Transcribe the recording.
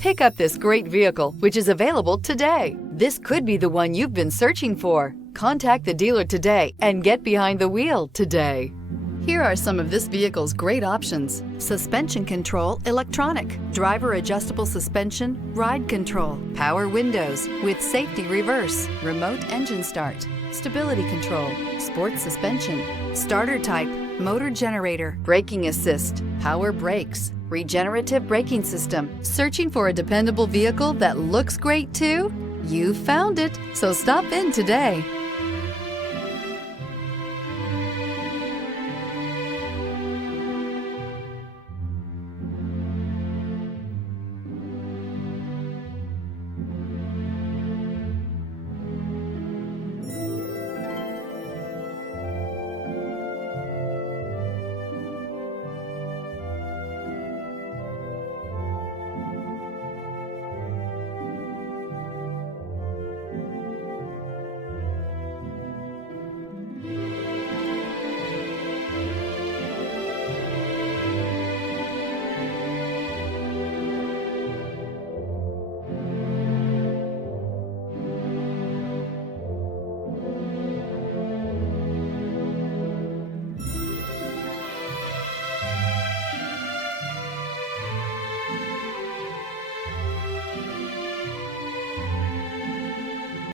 Pick up this great vehicle, which is available today. This could be the one you've been searching for. Contact the dealer today and get behind the wheel today. Here are some of this vehicle's great options: suspension control, electronic, driver adjustable suspension, ride control, power windows with safety reverse, remote engine start, stability control, sports suspension, starter type, motor generator, braking assist, power brakes, regenerative braking system. Searching for a dependable vehicle that looks great too? You found it, so stop in today.